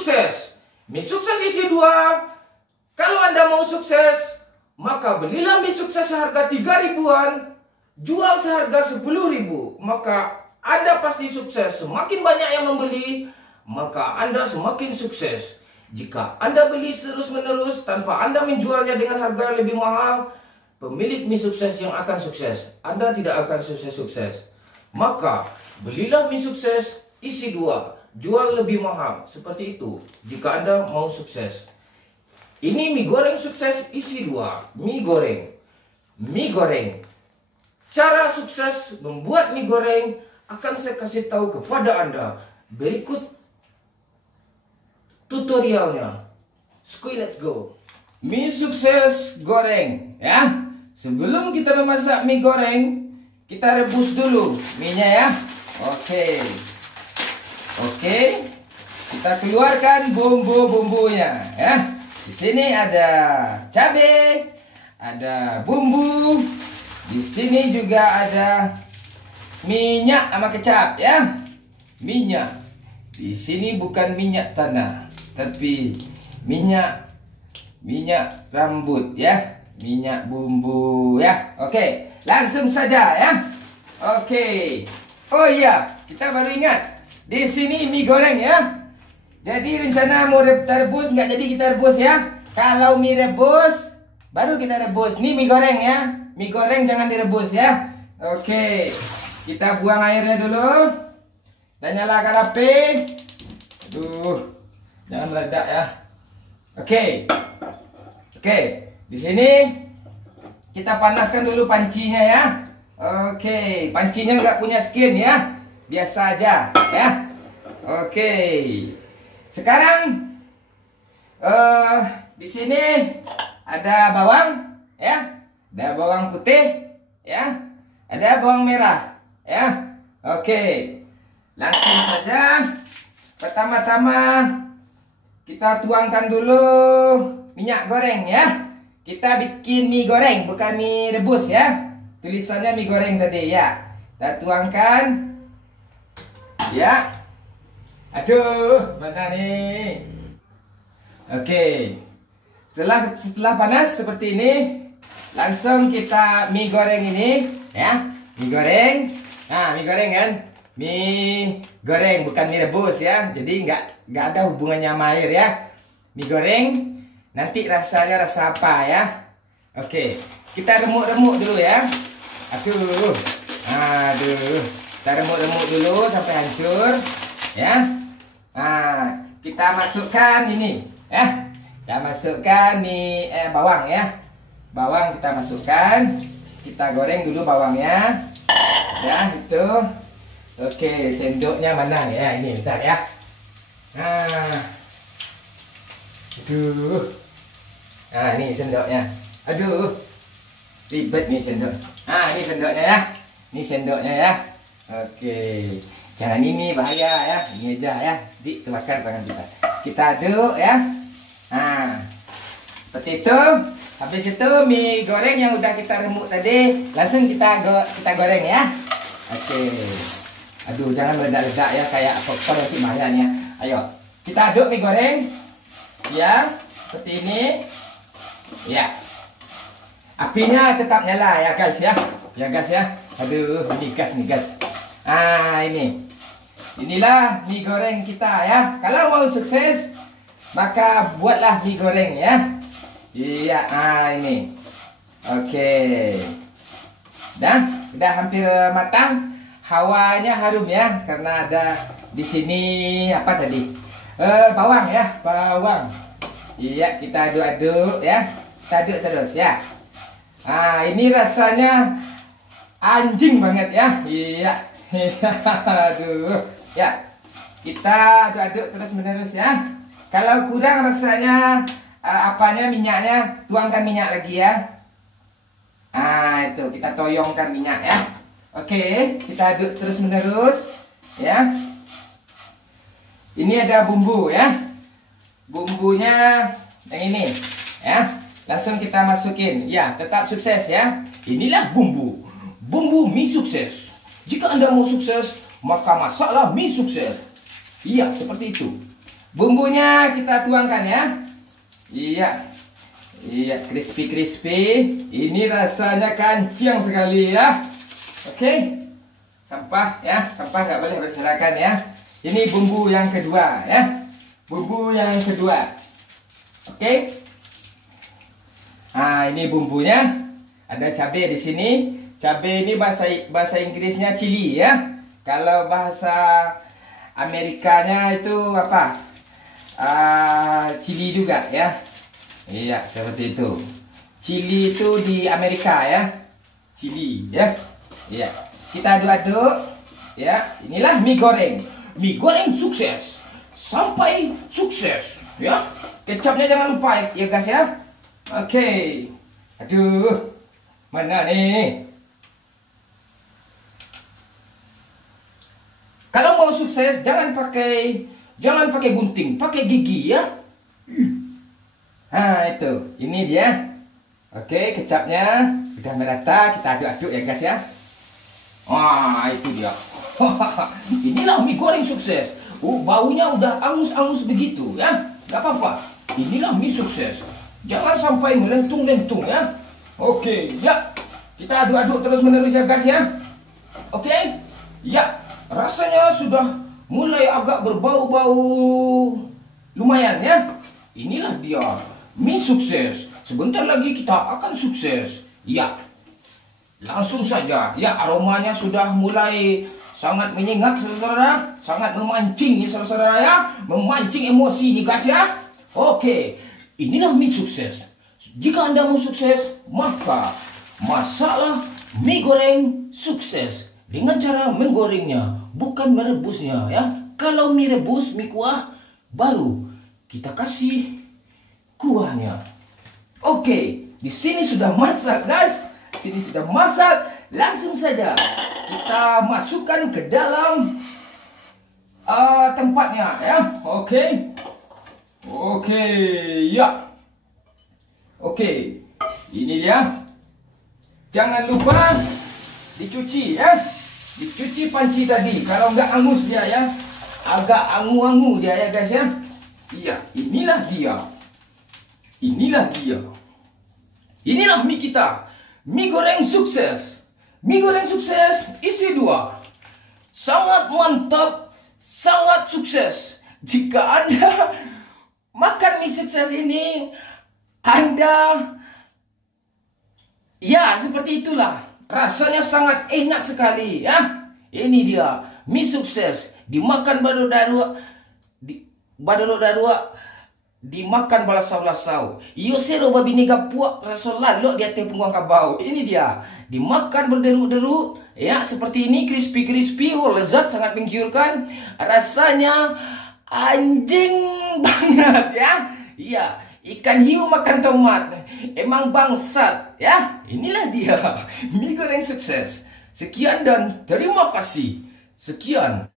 sukses. Mie sukses isi 2. Kalau Anda mau sukses, maka belilah mie sukses seharga 3 ribuan, jual seharga 10 ribu. Maka Anda pasti sukses. Semakin banyak yang membeli, maka Anda semakin sukses. Jika Anda beli terus-menerus tanpa Anda menjualnya dengan harga yang lebih mahal, pemilik mie sukses yang akan sukses. Anda tidak akan sukses-sukses. Maka belilah mie sukses isi 2, jual lebih mahal. Seperti itu jika Anda mau sukses. Ini mie goreng sukses isi 2. Mie goreng. Mie goreng. Cara sukses membuat mie goreng akan saya kasih tahu kepada Anda. Berikut tutorialnya. Skuy, let's go. Mie sukses goreng ya. Sebelum kita memasak mie goreng, kita rebus dulu minyak ya. Oke. Kita keluarkan bumbu-bumbunya ya. Di sini ada cabai, ada bumbu. Di sini juga ada minyak sama kecap ya. Minyak. Di sini bukan minyak tanah, tapi minyak rambut ya. Minyak bumbu ya. Oke, langsung saja ya. Oke. Oh iya, kita baru ingat. Di sini mie goreng ya. Jadi rencana mau rebus, nggak jadi kita rebus ya. Kalau mie rebus, baru kita rebus. Ini mie goreng ya. Mie goreng jangan direbus ya. Oke, kita buang airnya dulu. Dan nyalakan api. Aduh, jangan meledak ya. Oke, di sini kita panaskan dulu pancinya ya. Oke, pancinya nggak punya skin ya. Biasa aja ya. Oke. Sekarang di sini ada bawang ya. Ada bawang putih ya. Ada bawang merah ya. Oke. Langsung saja. Pertama-tama kita tuangkan dulu minyak goreng ya. Kita bikin mie goreng, bukan mie rebus ya. Tulisannya mie goreng tadi ya. Kita tuangkan ya. Aduh, mana nih? Oke. Setelah panas seperti ini, langsung kita mie goreng ini ya. Mie goreng. Nah, mie goreng kan? Mie goreng bukan mie rebus ya. Jadi nggak ada hubungannya sama air ya. Mie goreng nanti rasanya rasa apa ya? Oke, kita remuk-remuk dulu ya. Aduh. Kita remuk-remuk dulu sampai hancur ya. Nah, kita masukkan ini ya. Kita masukkan mie bawang ya. Bawang kita masukkan. Kita goreng dulu bawangnya. Ya, itu. Oke, sendoknya mana ya? Ini bentar ya. Nah. Aduh. Nah, ini sendoknya. Aduh. Ribet nih sendok. Nah, ini sendoknya ya. Ini sendoknya ya. Oke. Jangan ini bahaya ya. Ini aja ya. Dikebakar tangan kita. Kita aduk ya. Nah. Seperti itu. Habis itu mie goreng yang udah kita remuk tadi langsung kita goreng ya. Oke. Aduh, jangan meledak-ledak ya kayak popcorn nanti bahayanya. Ayo. Kita aduk mie goreng. Ya, seperti ini. Ya. Apinya tetap nyala ya guys ya. Ya guys ya. Aduh, ini gas nih guys. Ah, ini. Inilah mie goreng kita ya. Kalau mau sukses, maka buatlah mie goreng ya. Iya, ini. Oke. Dan udah hampir matang. Hawanya harum ya karena ada di sini apa tadi? Bawang ya, bawang. Iya, kita aduk-aduk ya. Kita aduk terus ya. Nah, ini rasanya anjing banget ya. Iya. Aduh. Ya. Kita aduk-aduk terus-menerus ya. Kalau kurang rasanya minyaknya, tuangkan minyak lagi ya. Nah, itu kita toyongkan minyak ya. Oke, kita aduk terus-menerus ya. Ini ada bumbu ya. Bumbunya yang ini ya. Langsung kita masukin. Ya, tetap sukses ya. Inilah bumbu. Bumbu mie sukses. Jika Anda mau sukses, maka masaklah mie sukses. Iya, seperti itu. Bumbunya kita tuangkan ya. Iya. Iya, crispy. Ini rasanya kancing sekali ya. Oke. Sampah ya, sampah nggak boleh berserakan ya. Ini bumbu yang kedua ya. Bumbu yang kedua. Oke. Nah, ini bumbunya. Ada cabai di sini. Cabai ini bahasa Inggrisnya chili ya. Kalau bahasa Amerikanya itu apa? Chili juga ya. Iya, seperti itu. Chili itu di Amerika ya. Chili ya. Iya. Kita aduk-aduk ya. Inilah mie goreng. Mie goreng sukses. Sampai sukses ya. Kecapnya jangan lupa ya guys ya. Oke. Aduh. Mana nih? Kalau mau sukses jangan pakai gunting, pakai gigi ya. Nah, itu. Ini dia. Oke, kecapnya sudah merata, kita aduk-aduk ya guys ya. Wah, itu dia. Inilah mie goreng sukses. Baunya udah angus-angus begitu ya. Gak apa-apa. Inilah mie sukses. Jangan sampai melentung-lentung ya. Oke, ya. Kita aduk-aduk terus-menerus ya guys ya. Oke. Ya, rasanya sudah mulai agak berbau-bau lumayan ya. Inilah dia mie sukses. Sebentar lagi kita akan sukses. Ya. Langsung saja. Ya, aromanya sudah mulai sangat menyengat saudara, sangat memancing ya saudara ya, memancing emosi nih guys ya. Oke. Inilah mie sukses. Jika Anda mau sukses, maka masaklah mie goreng sukses dengan cara menggorengnya, bukan merebusnya ya. Kalau mie rebus, mie kuah, baru kita kasih kuahnya. Oke, di sini sudah masak guys. Sini sudah masak. Langsung saja kita masukkan ke dalam tempatnya ya. Oke. Oke, ya. Oke, ini dia. Jangan lupa dicuci ya. Dicuci panci tadi. Kalau nggak angus dia ya. Agak angu-angu dia ya guys ya. Iya, inilah dia. Inilah dia. Inilah mie kita. Mie goreng sukses. Mie goreng sukses isi 2. Sangat mantap, sangat sukses. Jika Anda makan mie sukses ini, Anda ya seperti itulah. Rasanya sangat enak sekali ya. Ini dia mie sukses. Dimakan badaro-darua, dimakan balasau-lasau. Iyo sero babi niga puak rasul lalu di atas punggung kabau. Ini dia. Dimakan berderu-deru ya seperti ini, crispy. Oh, lezat, sangat menggiurkan. Rasanya anjing banget ya. Iya, ikan hiu makan tomat. Emang bangsat ya. Inilah dia mie goreng sukses. Sekian dan terima kasih. Sekian.